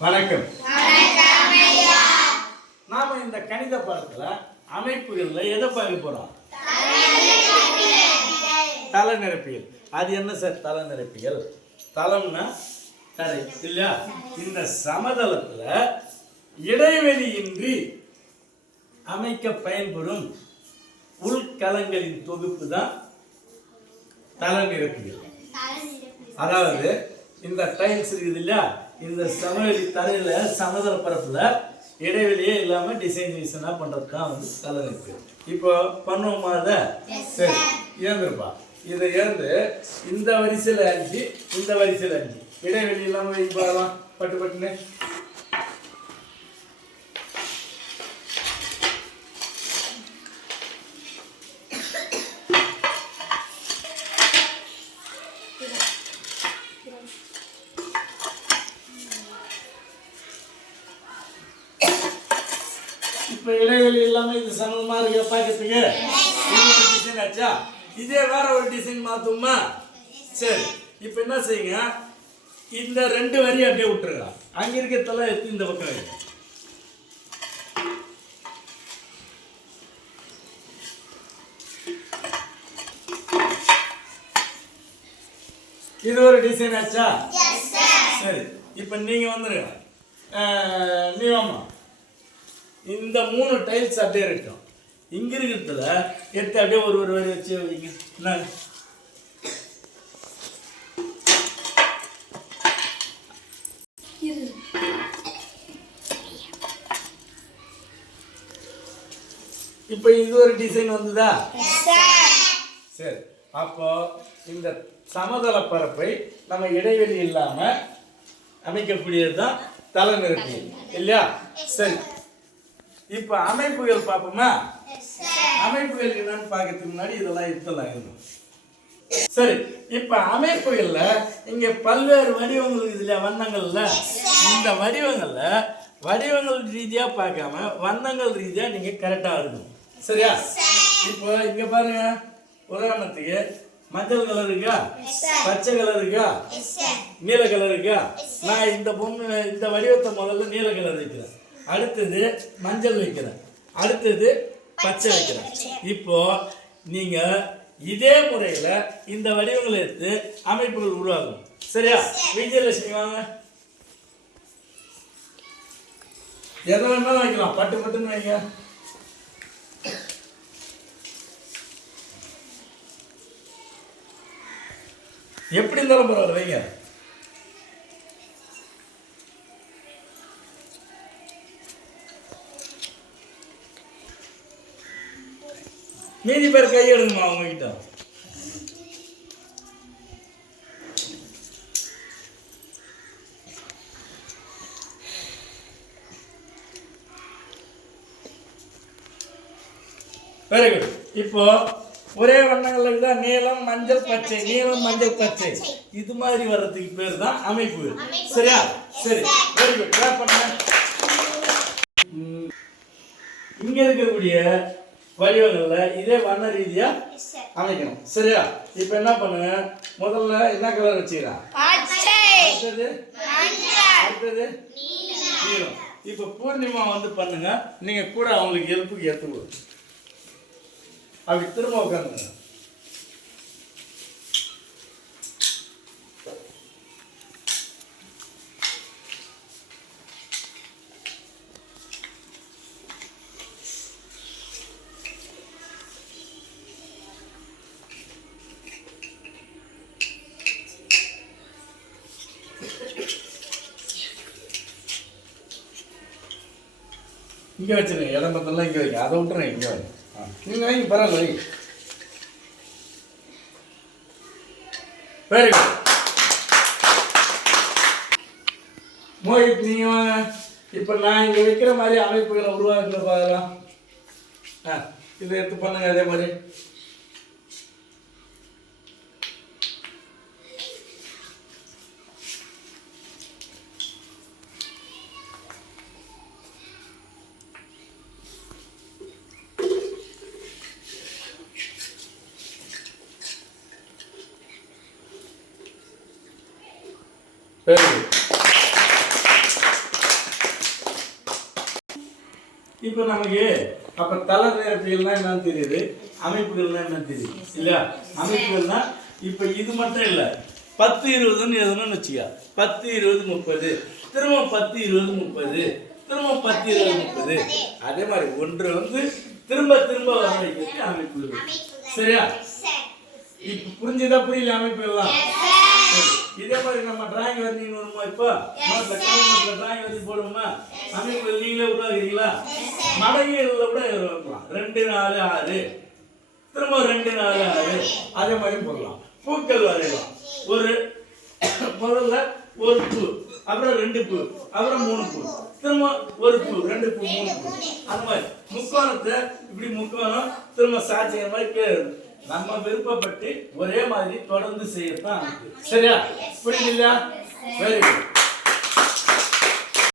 வணக்கம். நாம இந்த கணித பாடத்துல அமைப்புகள்ல எதை பார்க்க போறோம்? தலை நிரப்பியல் அது என்ன சார் தலை நிரப்பியல் தளம்னா தரை இல்லையா? இந்த சமதளத்துல இடைவெளியின்றி அமைக்க பயன்படும் உள்கலங்களின் தொகுப்பு தான் தலை நிரப்பியல் அதாவது இந்த டைல்ஸ் இருக்குது இல்லையா? இந்த சமவெளி தரையில சமதள பரப்புல இடைவெளியே இல்லாம டிசைன் டிசைனா பண்றது தான் வந்து தலை நிரப்பியல் இப்போ பண்ணுவோமா அதை சரி ஏந்திருப்பா இதை ஏந்து இந்த வரிசையில் அஞ்சு இந்த வரிசையில் அஞ்சு. இடைவெளி இல்லாம வைக்க பார்க்கலாம் பட்டு பட்டுன்னு. இப்போ இடைவெளி இல்லாம இது சமமா இருக்க பார்க்கறதுக்கு இது ஒரு டிசைன் ஆச்சா? இதே வேற ஒரு டிசைன் மாத்துமா சரி இப்போ என்ன செய்யுங்க? இந்த ரெண்டு வரி அப்படியே விட்டுருங்க. அங்க இருக்கிறதெல்லாம் எடுத்து இந்த பக்கம் வைங்க. இது ஒரு டிசைன் ஆச்சா? சரி இப்போ நீங்க வந்துருங்க. நீ வாமா இந்த மூணு டைல்ஸ் அப்படியே இருக்கும். இங்க இருக்கிறதுல எடுத்து அப்படியே ஒரு ஒரு வரி வச்சு வைங்க. என்ன? இப்போ இது ஒரு டிசைன் வந்ததா? சரி. அப்போ இந்த சமதள பரப்பை நம்ம இடைவெளி இல்லாம அமைக்கக்கூடியது தான் தலை நிறுத்தி இல்லையா? சரி. இப்போ அமைப்புகள் பார்ப்போமா? அமைப்புகள் என்னன்னு பார்க்கறதுக்கு முன்னாடி இதெல்லாம் எடுத்துலாம் இருக்கும் சரி இப்ப அமைப்புகள்ல இங்க பல்வேறு வடிவங்கள் இல்லையா வண்ணங்கள்ல இந்த வடிவங்கள்ல வடிவங்கள் ரீதியா பார்க்காம வண்ணங்கள் ரீதியா நீங்க கரெக்டா இருக்கணும். சரியா? இப்போ இங்க பாருங்க உதாரணத்துக்கு மஞ்சள் கலர் இருக்கா? பச்சை கலர் இருக்கா? நீல கலர் இருக்கா? நான் இந்த பொம்மை இந்த வடிவத்தை முதல்ல நீல கலர் வைக்கிறேன். அடுத்தது மஞ்சள் வைக்கிறேன். அடுத்தது பச்சை வைக்கிறேன். இப்போ நீங்க இதே முறையில இந்த வடிவங்களை எடுத்து அமைப்புகள் உருவாகும் சரியா? விஜயலட்சுமி வாங்க. எதை வேணாலும் வைக்கலாம். பட்டு பட்டுன்னு வைங்க. எப்படி இருந்தாலும் பரவாயில்ல வைங்க. மீதி பேர் கை எடுங்கம்மா அவங்ககிட்ட வெரி குட் இப்போ ஒரே வண்ணங்கள்ல தான் நீளம் மஞ்சள் பச்சை நீளம் மஞ்சள் பச்சை. இது மாதிரி வர்றதுக்கு பேர் தான் அமைப்பு. சரியா? சரி. வெரி குட் பண்ணுங்க. இங்க இருக்கக்கூடிய வடிவங்கள்ல இதே வண்ண ரீதியா அமைக்கணும். சரியா? இப்போ என்ன பண்ணுங்க? முதல்ல என்ன கலர் வச்சுக்கலாம் அடுத்தது? அடுத்தது? நீலம். இப்போ பூர்ணிமா வந்து பண்ணுங்க. நீங்க கூட அவங்களுக்கு ஹெல்ப்புக்கு எடுத்துக்கோ அப்படி திரும்ப உட்காந்துங்க இங்கே வச்சுருங்க இடம் பத்தெல்லாம் இங்கே வைங்க. அதை விட்டுறேன் இங்கே வைங்க. ஆ. நீங்கள் வைங்க பரவாயில்ல வைங்க. வெரி குட் மோஹித் நீங்கள் வாங்க. இப்போ நான் இங்கே வைக்கிற மாதிரி அமைப்புகளை உருவாக்குற பார்க்கலாம் ஆ இதை எடுத்து பண்ணுங்க அதே மாதிரி. வெரி குட் இப்போ நமக்கு அப்ப தலை நேரப்பியல்னா என்னன்னு தெரியுது அமைப்புகள்னா என்னன்னு தெரியுது இல்லையா? அமைப்புகள்னா இப்போ இது மட்டும் இல்லை பத்து இருபதுன்னு எதுன்னு வச்சுக்க. பத்து இருபது முப்பது. திரும்ப பத்து இருபது முப்பது. திரும்ப பத்து இருபது முப்பது. அதே மாதிரி ஒன்று வந்து திரும்ப திரும்ப வர வைக்கிறது அமைப்புகள் சரியா? இப்போ புரிஞ்சுதா புரியல அமைப்புகள்லாம். இதே மாதிரி நம்ம டிராயிங் வரைஞ்சின்னு வருமா இப்போ? டிராயிங் வரைஞ்சி போடுவோமா? அமைப்புகள் நீங்களே உருவாக்குறீங்களா மடங்குகளில் கூட வரலாம் ரெண்டு நாலு ஆறு. திரும்ப ரெண்டு நாலு ஆறு. அதே மாதிரி போடலாம். பூக்கள் வரையலாம். ஒரு முதல்ல ஒரு பூ அப்புறம் ரெண்டு பூ அப்புறம் மூணு பூ. திரும்ப ஒரு பூ ரெண்டு பூ மூணு பூ. அந்த மாதிரி. முக்கோணத்தை இப்படி முக்கோணம் திரும்ப சாட்சிய மாதிரி கீழே நம்ம விருப்பப்பட்டு ஒரே மாதிரி தொடர்ந்து செய்யத்தான் சரியா? புரியுது இல்லையா? Very good